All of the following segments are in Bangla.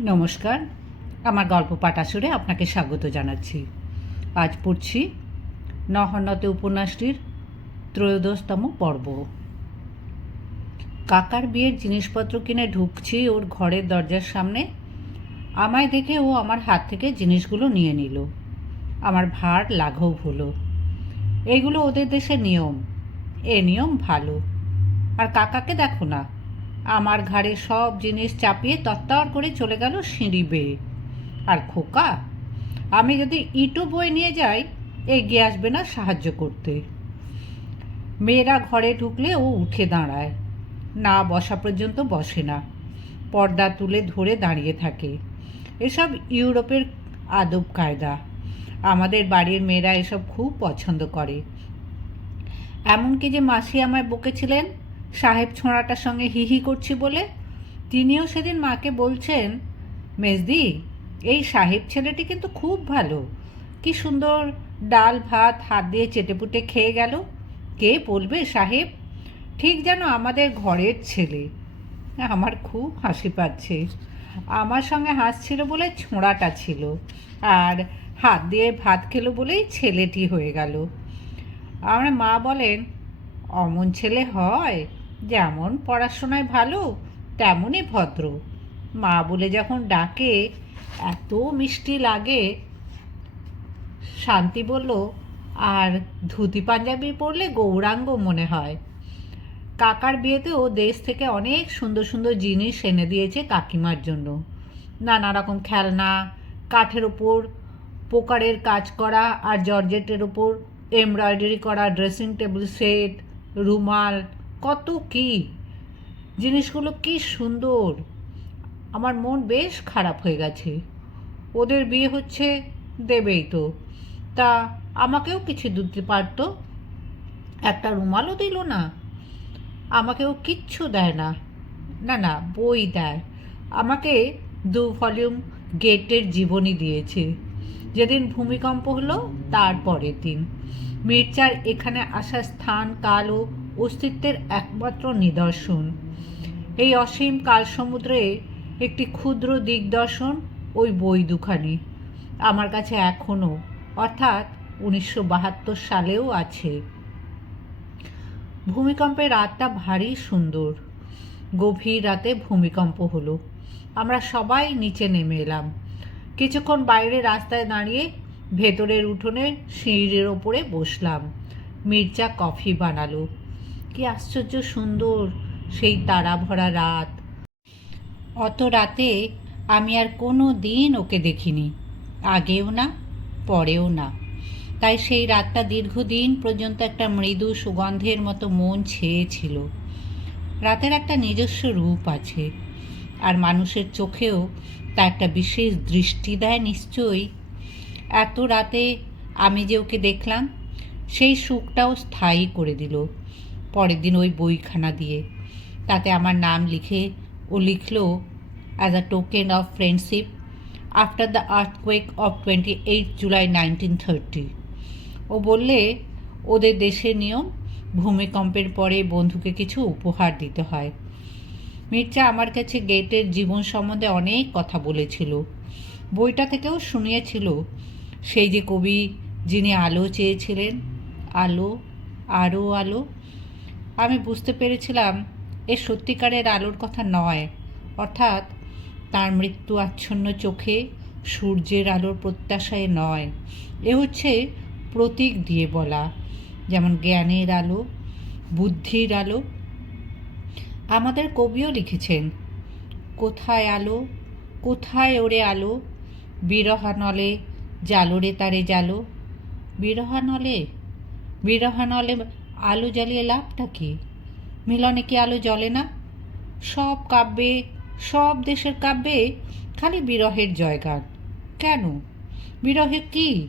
নমস্কার। আমার গল্প পাঠাসুরে আপনাকে স্বাগত জানাচ্ছি। আজ পড়ছি নহন্নতে উপন্যাসটির ত্রয়োদশতম পর্ব। কাকার বিয়ের জিনিসপত্র কিনে ঢুকছি ওর ঘরের দরজার সামনে। আমায় দেখে ও আমার হাত থেকে জিনিসগুলো নিয়ে নিল। আমার ভার লাঘব হলো। এগুলো ওদের দেশের নিয়ম। এ নিয়ম ভালো। আর কাকাকে দেখো না। আমার ঘাড়ে সব জিনিস চাপিয়ে তত্তর করে চলে গেল সিঁড়ি বেয়ে। আর খোকা, আমি যদি ইটো বয়ে নিয়ে যাই, এগিয়ে আসবে না সাহায্য করতে। মেয়েরা ঘরে ঢুকলে ও উঠে দাঁড়ায়। না বসা পর্যন্ত বসে না। পর্দা তুলে ধরে দাঁড়িয়ে থাকে। এসব ইউরোপের আদব কায়দা। আমাদের বাড়ির মেয়েরা এসব খুব পছন্দ করে। এমনকি যে মাসি আমায় বকেছিলেন সাহেব ছোঁড়াটার সঙ্গে হি হি করছি বলে তিনিও সেদিন মাকে বলছেন, মেজদি, এই সাহেব ছেলেটি কিন্তু খুব ভালো। কি সুন্দর ডাল, ভাত, হাত দিয়ে চেটেপুটে খেয়ে গেল। কে বলবে সাহেব? ঠিক যেন আমাদের ঘরের ছেলে। আমার খুব হাসি পাচ্ছে। আমার সঙ্গে হাসছিল বলে ছোঁড়াটা ছিল আর হাত দিয়ে ভাত খেলো বলেই ছেলেটি হয়ে গেল। আমার মা বলেন, অমন ছেলে হয়? যেমন পড়াশোনায় ভালো, তেমনই ভদ্র। মা বলে যখন ডাকে, এত মিষ্টি লাগে। শান্তি বলল, আর ধুতি পাঞ্জাবি পরলে গৌরাঙ্গ মনে হয়। কাকার বিয়েতেও দেশ থেকে অনেক সুন্দর সুন্দর জিনিস এনে দিয়েছে কাকিমার জন্য। নানা রকম খেলনা, কাঠের ওপর পোকারের কাজ করা আর জর্জেটের ওপর এমব্রয়ডারি করা, ড্রেসিং টেবিল, সেট, রুমাল কত কি? জিনিসগুলো কি সুন্দর। আমার মন বেশ খারাপ হয়ে গেছে। ওদের বিয়ে হচ্ছে দেবেই তো। তা আমাকেও কিছু দিতে পারতো? একটা রুমালও দিল না। আমাকেও কিচ্ছু দেয় না। না না, বই দেয়। আমাকে দু ভলিউম গেটের জীবনী দিয়েছে। যেদিন ভূমিকম্প হলো, তারপরের দিন। মির্জার এখানে আসা স্থান, কাল ও অস্তিত্বের একমাত্র নিদর্শন। এই অসীম কাল সমুদ্রে একটি ক্ষুদ্র দিগদর্শন, ওই বই দুখানি আমার কাছে এখনও, অর্থাৎ উনিশশো বাহাত্তর সালেও আছে। ভূমিকম্পের রাতটা ভারী সুন্দর। গভীর রাতে ভূমিকম্প হলো। আমরা সবাই নিচে নেমে এলাম। কিছুক্ষণ বাইরে রাস্তায় দাঁড়িয়ে ভেতরের উঠোনে সিঁড়ির ওপরে বসলাম। মির্জা কফি বানালো। কি আশ্চর্য সুন্দর সেই তারা ভরা রাত। অত রাতে আমি আর কোনো দিন ওকে দেখিনি। আগেও না, পরেও না। তাই সেই রাতটা দীর্ঘদিন পর্যন্ত একটা মৃদু সুগন্ধের মতো মন ছেয়েছিল। রাতের একটা নিজস্ব রূপ আছে। আর মানুষের চোখেও তা একটা বিশেষ দৃষ্টি দেয় নিশ্চয়ই। এত রাতে আমি যে ওকে দেখলাম, সেই সুখটাও স্থায়ী করে দিল। পরের দিন ওই বইখানা দিয়ে। তাতে আমার নাম লিখে ও লিখলো as a token of friendship after the earthquake of twenty eight July nineteen thirty ও বললে, ওদের দেশের নিয়ম, ভূমিকম্পের পরে বন্ধুকে কিছু উপহার দিতে হয়। মির্জা আমার কাছে গেটের জীবন সম্বন্ধে অনেক কথা বলেছিল। বইটা থেকেও শুনিয়েছিল সেই যে কবি যিনি আলো চেয়েছিলেন, আলো আরও আলো, আমি বুঝতে পেরেছিলাম এ সত্যিকারের আলোর কথা নয়। অর্থাৎ তার মৃত্যু আচ্ছন্ন চোখে সূর্যের আলোর প্রত্যাশায় নয়। এ হচ্ছে প্রতীক দিয়ে বলা। যেমন জ্ঞানের আলো, বুদ্ধির আলো। আমাদের কবিও লিখেছেন, কোথায় আলো, কোথায় ওরে আলো, বিরহানলে জালোরে তারে জালো। বিরহানলে বিরহানলে আলো জ্বালিয়ে লাভটা কি? মিলনে কি আলো জ্বলে না? সব কাব্যে, সব দেশের কাব্যে খালি বিরহের জয়গান। কেন? বিরহে কি?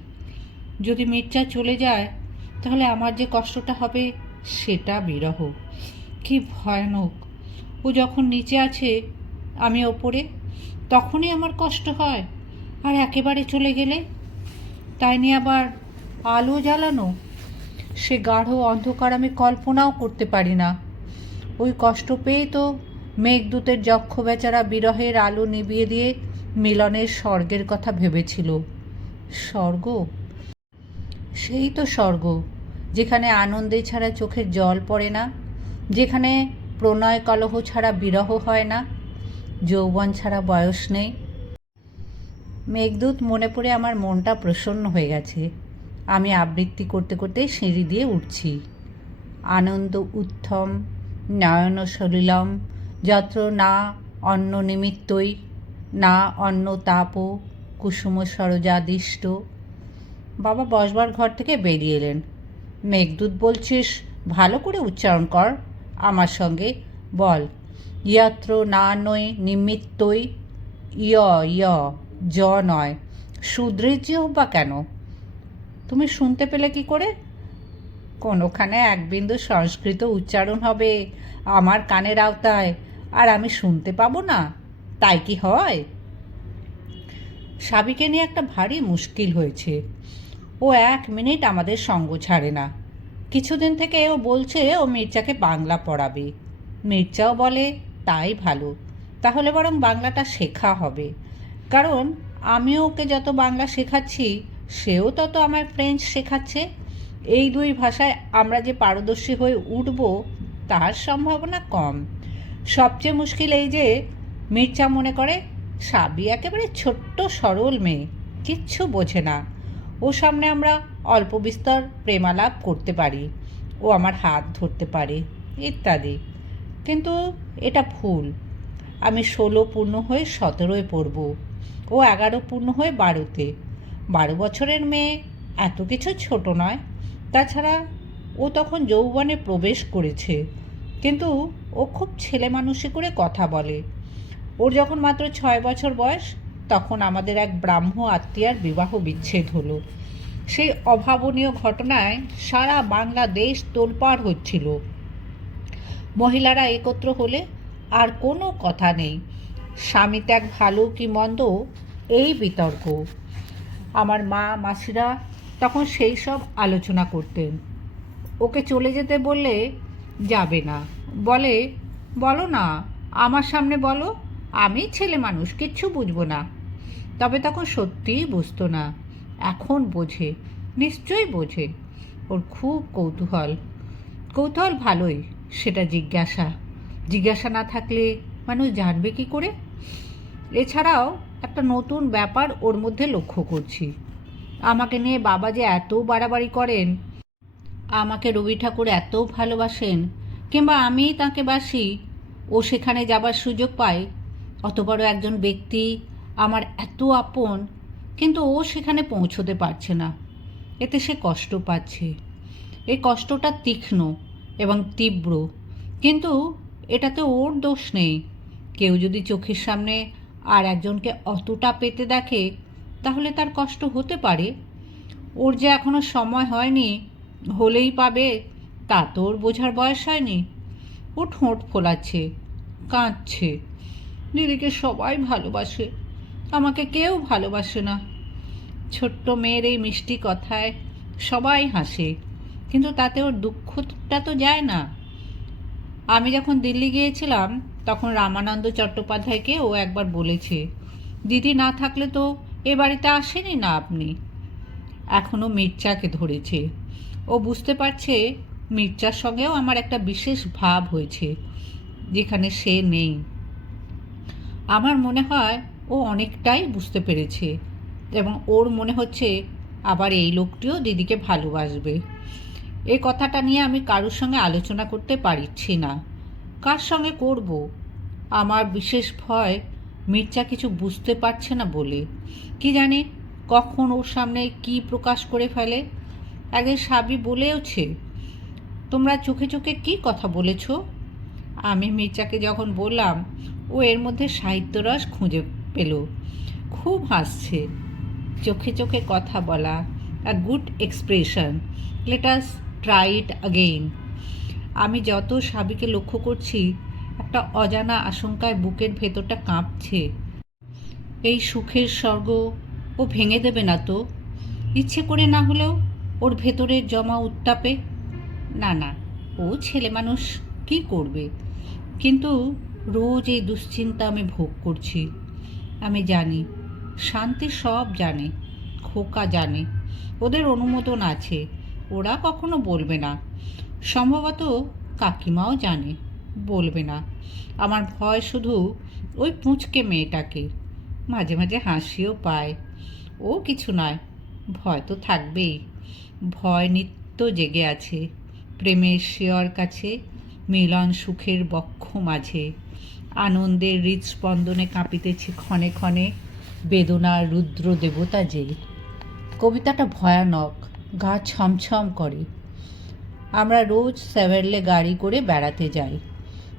যদি মির্জা চলে যায়, তাহলে আমার যে কষ্টটা হবে সেটা বিরহ। কি ভয়ানক। ও যখন নিচে আছে আমি ওপরে, তখনই আমার কষ্ট হয়। আর একেবারে চলে গেলে তাই নিয়ে আবার আলো জ্বালানো? সে গাঢ় অন্ধকার আমি কল্পনাও করতে পারি না। ওই কষ্ট পেয়ে তো মেঘদূতের যক্ষ বেচারা বিরহের আলো নিভিয়ে দিয়ে মিলনের স্বর্গের কথা ভেবেছিল। স্বর্গ? সেই তো স্বর্গ, যেখানে আনন্দে ছাড়া চোখের জল পড়ে না, যেখানে প্রণয় কলহ ছাড়া বিরহ হয় না, যৌবন ছাড়া বয়স নেই মেঘদূত মনে পড়ে আমার মনটা প্রসন্ন হয়ে গেছে। আমি আবৃত্তি করতে করতে সিঁড়ি দিয়ে উঠছি। আনন্দ উত্থম, নয়ন সলিলম, যত্র না অন্ন নিমিত্তই, না অন্ন তাপ কুসুম সরজাদিষ্ট। বাবা বসবার ঘর থেকে বেরিয়ে এলেন। মেঘদূত বলছিস, ভালো করে উচ্চারণ কর। আমার সঙ্গে বল। ইয়াত্র না নয় নিমিত্তই ইয় ইয় জ নয়। শূদ্রের যে বা কেন? তুমি শুনতে পেলে কি করে? কোনোখানে এক বিন্দু সংস্কৃত উচ্চারণ হবে আমার কানের আওতায়, আর আমি শুনতে পাবো না, তাই কি হয়? সাবিকে নিয়ে একটা ভারী মুশকিল হয়েছে। ও এক মিনিট আমাদের সঙ্গ ছাড়ে না। কিছুদিন থেকে ও বলছে ও মির্জাকে বাংলা পড়াবে। মির্জাও বলে, তাই ভালো। তাহলে বরং বাংলাটা শেখা হবে। কারণ আমিও ওকে যত বাংলা শেখাচ্ছি, সেও তত আমার ফ্রেঞ্চ শেখাচ্ছে। এই দুই ভাষায় আমরা যে পারদর্শী হয়ে উঠব, তার সম্ভাবনা কম। সবচেয়ে মুশকিল এই যে মির্জা মনে করে, সাবি একেবারে ছোট্ট, সরল মেয়ে, কিচ্ছু বোঝে না। ও সামনে আমরা অল্প বিস্তর প্রেমালাপ করতে পারি, ও আমার হাত ধরতে পারে, ইত্যাদি। কিন্তু এটা ভুল। আমি ষোলো পূর্ণ হয়ে সতেরোয় পড়ব। ও এগারো পূর্ণ হয়ে বারোতে। বারো বছরের মেয়ে এত কিছু ছোট নয়। তাছাড়া ও তখন যৌবনে প্রবেশ করেছে। কিন্তু ও খুব ছেলে মানুষই করে কথা বলে। ওর যখন মাত্র ছয় বছর বয়স, তখন আমাদের এক ব্রাহ্ম আত্মীয়ার বিবাহ বিচ্ছেদ হলো। সেই অভাবনীয় ঘটনায় সারা বাংলাদেশ তোলপাড় হচ্ছিল। মহিলারা একত্র হলে আর কোনো কথা নেই। স্বামী ত্যাগ ভালো কি মন্দ, এই বিতর্ক। আমার মা, মাসিরা তখন সেই সব আলোচনা করতেন। ওকে চলে যেতে বললে যাবে না। বলে, বলো না, আমার সামনে বলো, আমি ছেলে মানুষ, কিচ্ছু বুঝব না। তবে তখন সত্যিই বুঝতো না। এখন বোঝে, নিশ্চয়ই বোঝে। ওর খুব কৌতূহল। কৌতূহল ভালোই, সেটা জিজ্ঞাসা। জিজ্ঞাসা না থাকলে মানুষ জানবে কি করে? এছাড়াও একটা নতুন ব্যাপার ওর মধ্যে লক্ষ্য করছি। আমাকে নিয়ে বাবা যে এত বাড়াবাড়ি করেন, আমাকে রবি ঠাকুর এত ভালোবাসেন, কিংবা আমি তাকে বাসি, ও সেখানে যাবার সুযোগ পায় অত বড় একজন ব্যক্তি আমার এত আপন, কিন্তু ও সেখানে পৌঁছতে পারছে না। এতে সে কষ্ট পাচ্ছে। এই কষ্টটা তীক্ষ্ণ এবং তীব্র, কিন্তু এটাতে ওর দোষ নেই। কেউ যদি চোখের সামনে আর একজনকে অতটা পেতে দেখে, তাহলে তার কষ্ট হতে পারে। ওর যে এখনও সময় হয়নি, হলেই পাবে, তা তো ওর বোঝার বয়স হয়নি। ও ঠোঁট ফোলাচ্ছে, কাঁদছে। দিদিকে সবাই ভালোবাসে, আমাকে কেউ ভালোবাসে না। ছোট্ট মেয়ের এই মিষ্টি কথায় সবাই হাসে, কিন্তু তাতে ওর দুঃখটা তো যায় না। আমি যখন দিল্লি গিয়েছিলাম তখন রামানন্দ চট্টোপাধ্যায়কে ও একবার বলেছে, দিদি না থাকলে তো এ বাড়িতে আসেনি না আপনি? এখনও মির্চাকে ধরেছে। ও বুঝতে পারছে মির্চার সঙ্গেও আমার একটা বিশেষ ভাব হয়েছে, যেখানে সে নেই। আমার মনে হয় ও অনেকটাই বুঝতে পেরেছে এবং ওর মনে হচ্ছে আবার এই লোকটিও দিদিকে ভালোবাসবে। এ কথাটা নিয়ে আমি কারোর সঙ্গে আলোচনা করতে পারছি না। কার সঙ্গে করব? আমার বিশেষ ভয় মির্জা কিছু বুঝতে পারছে না বলে। কি জানি কখন ওর সামনে কি প্রকাশ করে ফেলে? একদিন সাবি বলেওছে, তোমরা চোখে চোখে কি কথা বলেছ? আমি মির্জাকে যখন বললাম, ও এর মধ্যে সাহিত্যরস খুঁজে পেল। খুব হাসছে। চোখে চোখে কথা বলা a good expression let us try it again আমি যত সাবিকে লক্ষ্য করছি একটা অজানা আশঙ্কায় বুকের ভেতরটা কাঁপছে। এই সুখের স্বর্গ ও ভেঙে দেবে না তো? ইচ্ছে করে না হলেও ওর ভেতরের জমা উত্তাপে, না না, ও ছেলে মানুষ কি করবে? কিন্তু রোজ এই দুশ্চিন্তা আমি ভোগ করছি। আমি জানি, শান্তি সব জানে, খোকা জানে, ওদের অনুমোদন আছে, ওরা কখনো বলবে না। সম্ভবত কাকিমাও জানে। বলবে না। আমার ভয় শুধু ওই পুঁচকে মেয়েটাকে। মাঝে মাঝে হাসিও পায়। ও কিছু নয়, ভয় তো থাকবেই। ভয় নিত্য জেগে আছে প্রেমের শিয়র কাছে, মিলন সুখের বক্ষ মাঝে। আনন্দের হৃদস্পন্দনে কাঁপিতেছে ক্ষণে ক্ষণে বেদনার রুদ্র দেবতা যে কবিতাটা ভয়ানক, গা ছমছম করে। আমরা রোজ সেভেরলে গাড়ি করে বেড়াতে যাই।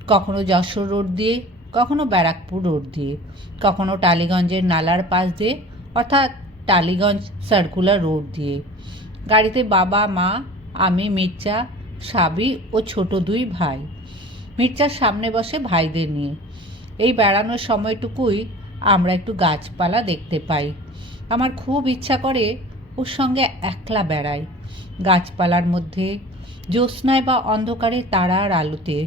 কখনো যশোর রোড দিয়ে, কখনো ব্যারাকপুর রোড দিয়ে, কখনো টালিগঞ্জের নালার পাশ দিয়ে, অর্থাৎ টালিগঞ্জ সার্কুলার রোড দিয়ে। গাড়িতে বাবা, মা, আমি, মির্চা, সাবি ও ছোট দুই ভাই। মির্চার সামনে বসে ভাইদের নিয়ে। এই বেড়ানোর সময়টুকুই আমরা একটু গাছপালা দেখতে পাই। আমার খুব ইচ্ছা করে ওর সঙ্গে একলা বেড়াই। গাছপালার মধ্যে, জ্যোৎস্নায় বা অন্ধকারে তারার আলোতে।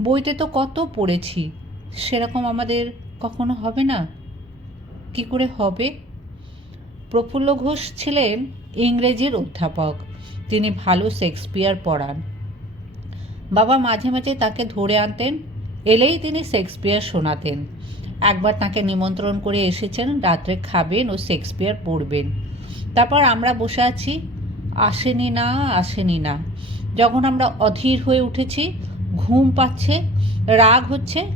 বইতে তো কত পড়েছি, সেরকম আমাদের কখনো হবে না? কি করে হবে? প্রফুল্ল ঘোষ ছিলেন ইংরেজির অধ্যাপক, তিনি ভালো শেক্সপিয়ার পড়ান। বাবা মাঝে মাঝে তাকে ধরে আনতেন, এলেই তিনি শেক্সপিয়ার শোনাতেন। একবার তাকে নিমন্ত্রণ করে এসেছেন, রাত্রে খাবেন ও শেক্সপিয়ার পড়বেন। তারপর আমরা বসে আছি, আসেনি না আসেনি না। যখন আমরা অধীর হয়ে উঠেছি ঘুম পাচ্ছে, রাগ হচ্ছে,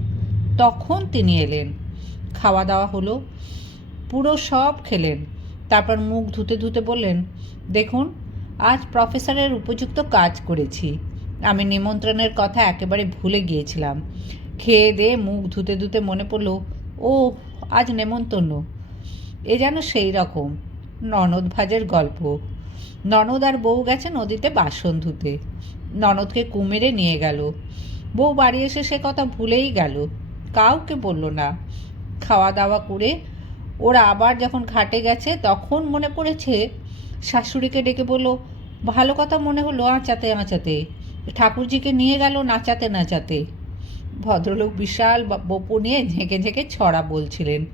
তখন তিনি এলেন। খাওয়া দাওয়া হলো, পুরো সব খেলেন। তারপর মুখ ধুতে ধুতে বললেন, দেখুন, আজ প্রফেসরের উপযুক্ত কাজ করেছি। আমি নিমন্ত্রণের কথা একেবারে ভুলে গিয়েছিলাম। খেয়ে দিয়ে মুখ ধুতে ধুতে মনে পড়ল ও আজ নেমন্তন্ন। এ যেন সেই রকম, ননদ ভাজের গল্প। ননদ আর বউ গেছে নদীতে বাসন ধুতে। ননদকে কুমেরে নিয়ে গেল। বউ বাড়ি এসে সে কথা ভুলেই গেল। কাউকে বলল না। খাওয়া দাওয়া করে ওরা আবার যখন ঘাটে গেছে, তখন মনে পড়েছে শাশুড়িকে ডেকে বলল, ভালো কথা মনে হলো, আঁচাতে আঁচাতে। ঠাকুরজিকে নিয়ে গেল, নাচাতে নাচাতে। ভদ্রলোক বিশাল বপু নিয়ে ঝেঁকে ঝেঁকে ছড়া বলছিলেন,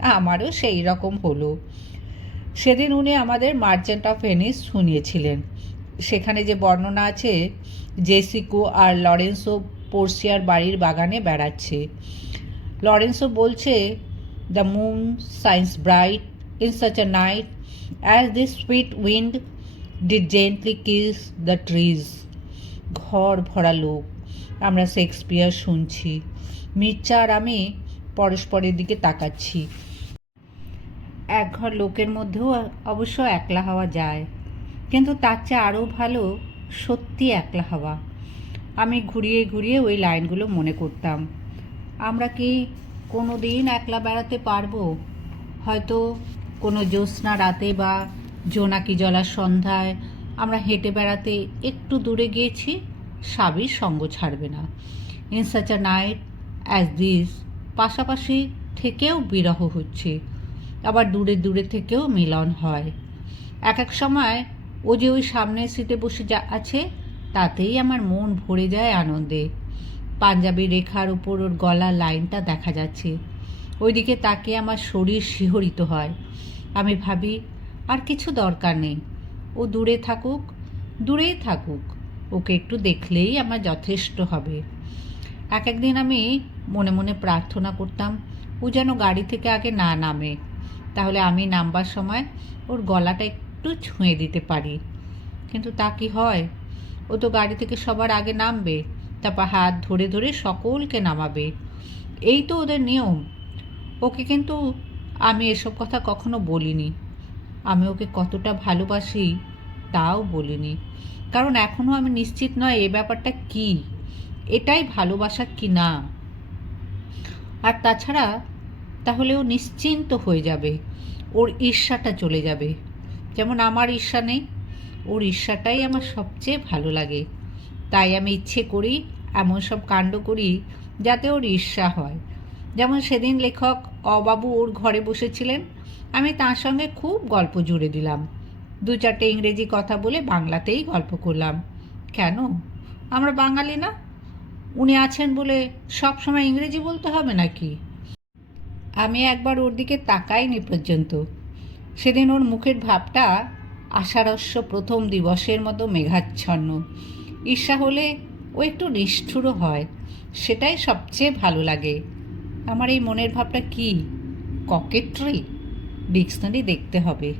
আমারও সেই রকম হলো। সেদিন উনি আমাদের মার্চেন্ট অফ ভেনিস শুনিয়েছিলেন। সেখানে যে বর্ণনা আছে, জেসিকো আর লরেন্সো পোর্সিয়ার বাড়ির বাগানে বেড়াচ্ছে। লরেন্সো বলছে the moon shines bright in such a night as this sweet wind did gently kiss the trees ঘর ভরা লোক, আমরা শেক্সপিয়ার শুনছি। মির্চা আর আমি পরস্পরের দিকে তাকাচ্ছি। একঘর লোকের মধ্যেও অবশ্য একলা হওয়া যায়। কিন্তু তার চেয়ে আরও ভালো সত্যি একলা হওয়া। আমি ঘুরিয়ে ঘুরিয়ে ওই লাইনগুলো মনে করতাম। আমরা কি কোনো দিন একলা বেড়াতে পারব? হয়তো কোনো জ্যোৎস্না রাতে বা জোনাকি জলার সন্ধ্যায় আমরা হেঁটে বেড়াতে একটু দূরে গিয়েছি সাবির সঙ্গ ছাড়বে না। In such a night as this পাশাপাশি থেকেও বিরহ হচ্ছে। আবার দূরে দূরে থেকেও মিলন হয়। এক এক সময় ও যে ওই সামনের সিটে বসে যা আছে, তাতেই আমার মন ভরে যায় আনন্দে। পাঞ্জাবি রেখার উপর ওর গলার লাইনটা দেখা যাচ্ছে। ওইদিকে তাকিয়ে আমার শরীর শিহরিত হয়। আমি ভাবি, আর কিছু দরকার নেই। ও দূরে থাকুক, দূরেই থাকুক। ওকে একটু দেখলেই আমার যথেষ্ট হবে। এক একদিন আমি মনে মনে প্রার্থনা করতাম, ও যেন গাড়ি থেকে আগে না নামে। তাহলে আমি নামবার সময় ওর গলাটা একটু ছুঁয়ে দিতে পারি। কিন্তু তা কি হয়? ও তো গাড়ি থেকে সবার আগে নামবে, তারপর হাত ধরে ধরে সকলকে নামাবে। এই তো ওদের নিয়ম। ওকে কিন্তু আমি এসব কথা কখনো বলিনি। আমি ওকে কতটা ভালোবাসি তাও বলিনি। কারণ এখনও আমি নিশ্চিত নয় এ ব্যাপারটা কি, এটাই ভালোবাসা কি না। আর তাছাড়া তাহলে ও নিশ্চিন্ত হয়ে যাবে। ওর ঈর্ষাটা চলে যাবে। যেমন আমার ঈর্ষা নেই, ওর ঈর্ষাটাই আমার সবচেয়ে ভালো লাগে। তাই আমি ইচ্ছে করি, এমন সব কাণ্ড করি যাতে ওর ঈর্ষা হয়। যেমন সেদিন লেখক অবাবু ওর ঘরে বসেছিলেন, আমি তার সঙ্গে খুব গল্প জুড়ে দিলাম। দু চারটে ইংরেজি কথা বলে বাংলাতেই গল্প করলাম। কেন? আমরা বাঙালি না? উনি আছেন বলে সব সময় ইংরেজি বলতে হবে নাকি? আমি একবার ওর দিকে তাকাইনি পর্যন্ত। সেদিন ওর মুখের ভাবটা আষাঢ়স্য প্রথম দিবসের মতো মেঘাচ্ছন্ন। ঈর্ষা হলে ও একটু নিষ্ঠুরও হয়, সেটাই সবচেয়ে ভালো লাগে। আমার এই মনের ভাবটা কি? ককেট্রি? ডিকশনারি দেখতে হবে।